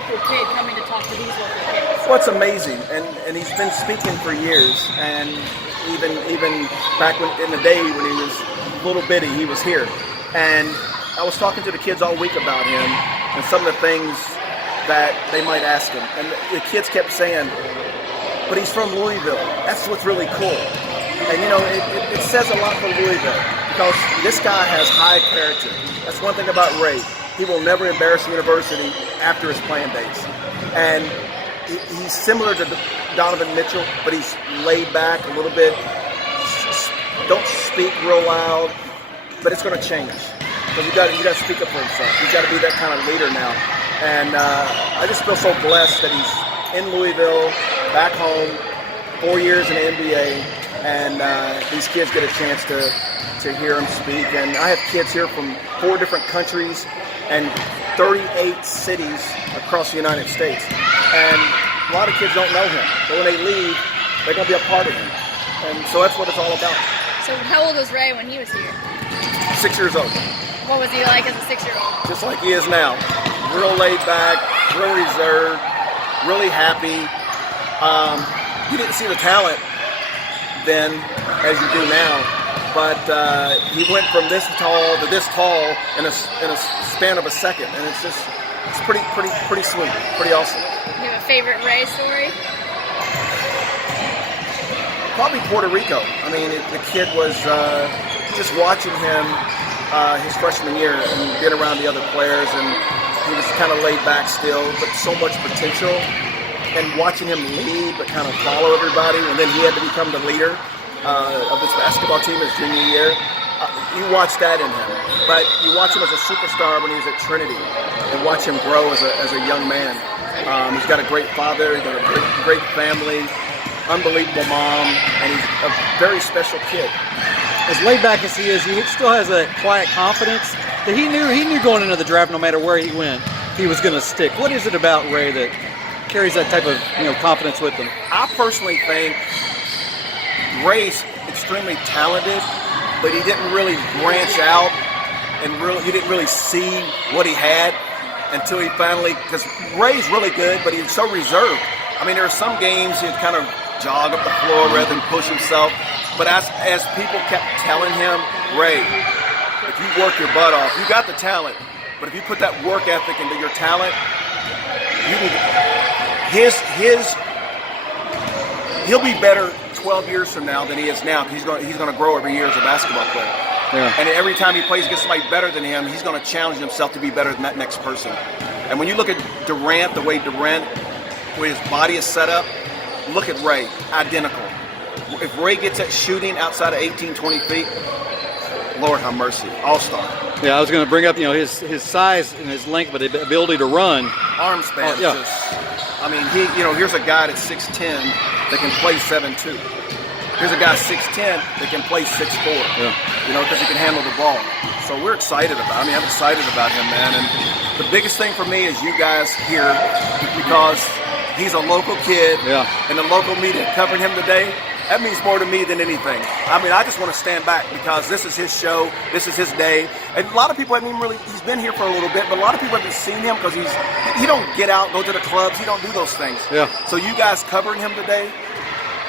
local kid coming to talk to these local kids? Well, it's amazing, and he's been speaking for years, and even back in the day when he was little bitty, he was here. And I was talking to the kids all week about him and some of the things that they might ask him, and the kids kept saying, but he's from Louisville. That's what's really cool. And it says a lot for Louisville because this guy has high character. That's one thing about Ray. He will never embarrass the university after his playing days. And he's similar to Donovan Mitchell, but he's laid back a little bit. Don't speak real loud, but it's going to change because you got to speak up for himself. He's got to be that kind of leader now. And I just feel so blessed that he's in Louisville, back home, 4 years in the NBA, and these kids get a chance to hear him speak. And I have kids here from 4 different countries and 38 cities across the United States. And a lot of kids don't know him, but when they leave, they're going to be a part of him. And so that's what it's all about. So how old was Ray when he was here? 6 years old. What was he like as a 6-year-old? Just like he is now. Real laid back, real reserved, really happy. You didn't see the talent then as you do now, but he went from this tall to this tall in a span of a second, and it's pretty sweet, pretty awesome. You have a favorite Ray story? Probably Puerto Rico. I mean, the kid was just watching him his freshman year and being around the other players, and he was kind of laid back still, but so much potential. And watching him lead, but kind of follow everybody, and then he had to become the leader of this basketball team his junior year. You watch that in him, but you watch him as a superstar when he was at Trinity, and watch him grow as a young man. He's got a great father, he's got a great family, unbelievable mom, and he's a very special kid. As laid back as he is, he still has that quiet confidence that he knew going into the draft, no matter where he went, he was going to stick. What is it about Ray that carries that type of confidence with him? I personally think Ray's extremely talented, but he didn't really branch out, and he didn't really see what he had until he finally, because Ray's really good, but he's so reserved. I mean, there are some games he'd kind of jog up the floor rather than push himself, but as people kept telling him, Ray, if you work your butt off, you got the talent, but if you put that work ethic into your talent, you can. He'll be better 12 years from now than he is now because he's going to grow every year as a basketball player. Yeah. And every time he plays against somebody better than him, he's going to challenge himself to be better than that next person. And when you look at Durant, the way Durant, his body is set up, look at Ray, identical. If Ray gets that shooting outside of 18, 20 feet, Lord have mercy, all-star. Yeah, I was going to bring up, his size and his length, but the ability to run. Arm span, I mean, here's a guy that's 6'10" that can play 7'2". Here's a guy 6'10" that can play 6'4", because he can handle the ball. So we're excited about him. I'm excited about him, man. And the biggest thing for me is you guys here, because he's a local kid, and the local media covering him today, that means more to me than anything. I mean, I just want to stand back because this is his show, this is his day. And a lot of people haven't even really, he's been here for a little bit, but a lot of people haven't seen him because he don't get out, go to the clubs, he don't do those things. Yeah. So you guys covering him today,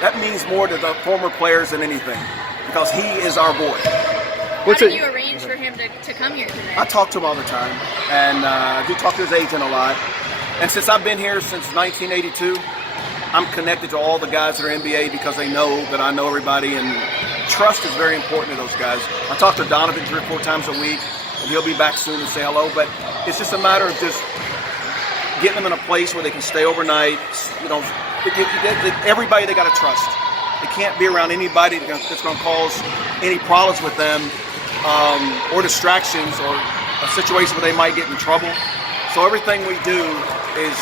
that means more to the former players than anything because he is our boy. How did you arrange for him to come here today? I talk to him all the time, and I do talk to his agent a lot. And since I've been here since 1982, I'm connected to all the guys that are NBA because they know that I know everybody, and trust is very important to those guys. I talk to Donovan 3 or 4 times a week, and he'll be back soon to say hello, but it's just a matter of just getting them in a place where they can stay overnight. Everybody they got to trust. They can't be around anybody that's going to cause any problems with them or distractions or a situation where they might get in trouble. So everything we do is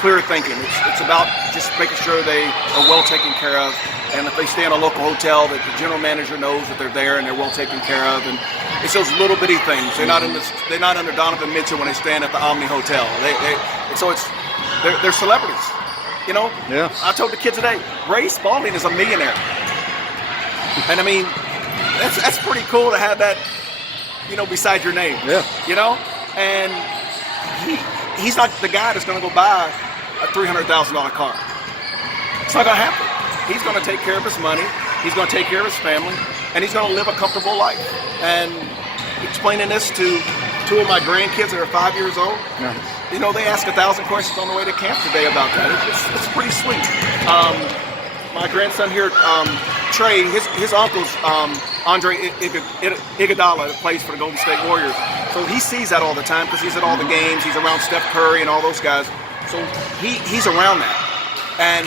clear thinking. It's about just making sure they are well taken care of, and if they stay in a local hotel, that the general manager knows that they're there and they're well taken care of. And it's those little bitty things. They're not under Donovan Mitchell when they stand at the Omni Hotel. They're celebrities. Yeah. I told the kids today, Ray Spalding is a millionaire, and I mean that's pretty cool to have that, beside your name. Yeah. And he's not the guy that's going to go buy a $300,000 car. It's not going to happen. He's going to take care of his money. He's going to take care of his family, and he's going to live a comfortable life. And explaining this to two of my grandkids that are 5 years old, you know, they ask 1,000 questions on the way to camp today about that. It's pretty sweet. My grandson here, Trey, his uncle's Andre Iguodala that plays for the Golden State Warriors. So he sees that all the time because he's at all the games. He's around Steph Curry and all those guys. So he's around that. And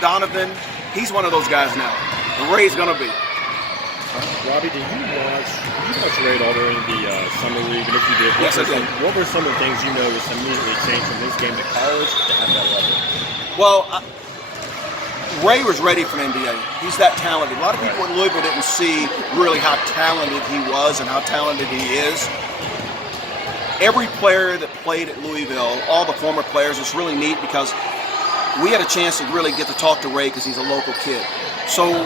Donovan, he's one of those guys now. And Ray's gonna be. Robbie, did you watch Ray all during the summer league? And if you did, yes, I did. What were some of the things you noticed immediately changed from his game to college to have that level? Well, Ray was ready for the NBA. He's that talented. A lot of people in Louisville didn't see really how talented he was and how talented he is. Every player that played at Louisville, all the former players, it's really neat because we had a chance to really get to talk to Ray because he's a local kid. So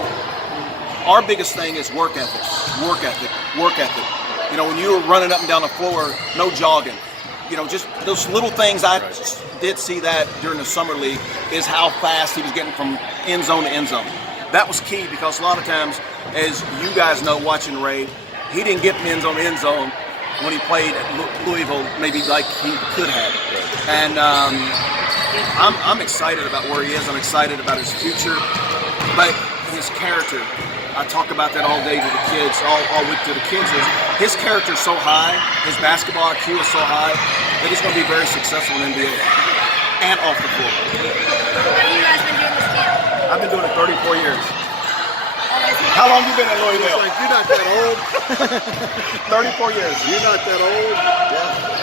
our biggest thing is work ethic, work ethic, work ethic. You know, when you were running up and down the floor, no jogging. You know, just those little things. I did see that during the summer league is how fast he was getting from end zone to end zone. That was key because a lot of times, as you guys know, watching Ray, he didn't get from end zone to end zone when he played at Louisville, maybe like he could have. And I'm excited about where he is. I'm excited about his future, but his character. I talk about that all day to the kids, all week to the kids. His character is so high, his basketball IQ is so high that he's going to be very successful in the NBA and off the floor. How long have you guys been doing this camp? I've been doing it 34 years. How long have you been at Louisville? Like, you're not that old. 34 years. You're not that old. Yeah.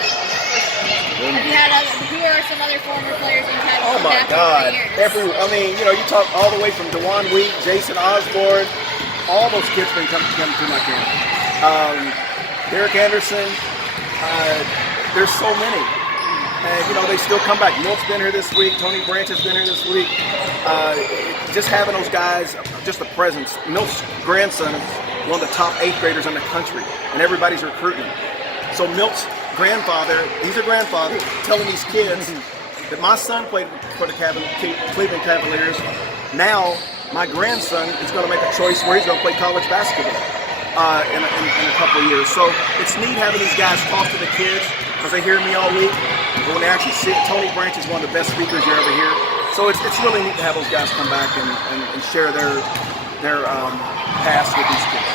Have you had who are some other former players you've had Oh my back God! over the years? I mean, you know, you talk all the way from DeJuan Wheat, Jason Osborne, all those kids been coming through my camp. Derek Anderson. There's so many, and you know they still come back. Milt's been here this week. Tony Branch has been here this week. Just having those guys, just the presence. Milt's grandson is one of the top 8th graders in the country, and everybody's recruiting. So Milt's grandfather, he's a grandfather, telling these kids that my son played for the Cleveland Cavaliers. Now my grandson is going to make a choice where he's going to play college basketball in a couple of years. So it's neat having these guys talk to the kids because they hear me all week. But when they actually see it, Tony Branch is one of the best speakers you ever hear. So it's really neat to have those guys come back and share their past with these kids.